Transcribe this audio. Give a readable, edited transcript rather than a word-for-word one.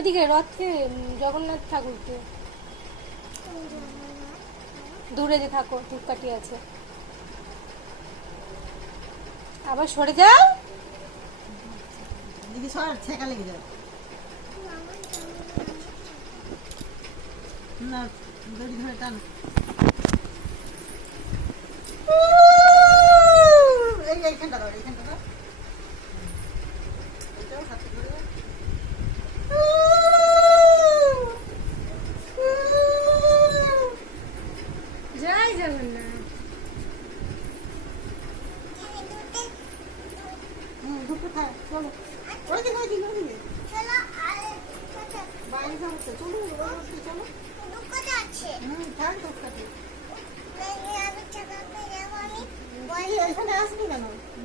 ওইদিকে রথে জগন্নাথ ঠাকুরকে দূরে যে থাকো, ধূপকাঠি আছে। আবার সরে যাও। দিদি সর, ছেঁকা লেগে যাবে। না, দড়ি ধরে টান। এইখানটা ধর, এইখানটা ধর। এটাও হাতে ধরে। জয় জগন্নাথ। ঢুকতে থাক, চলো। ওইদিকে, ওইদিকে, ওইদিকে। বাইরে যাবো তো, চলো, চলো।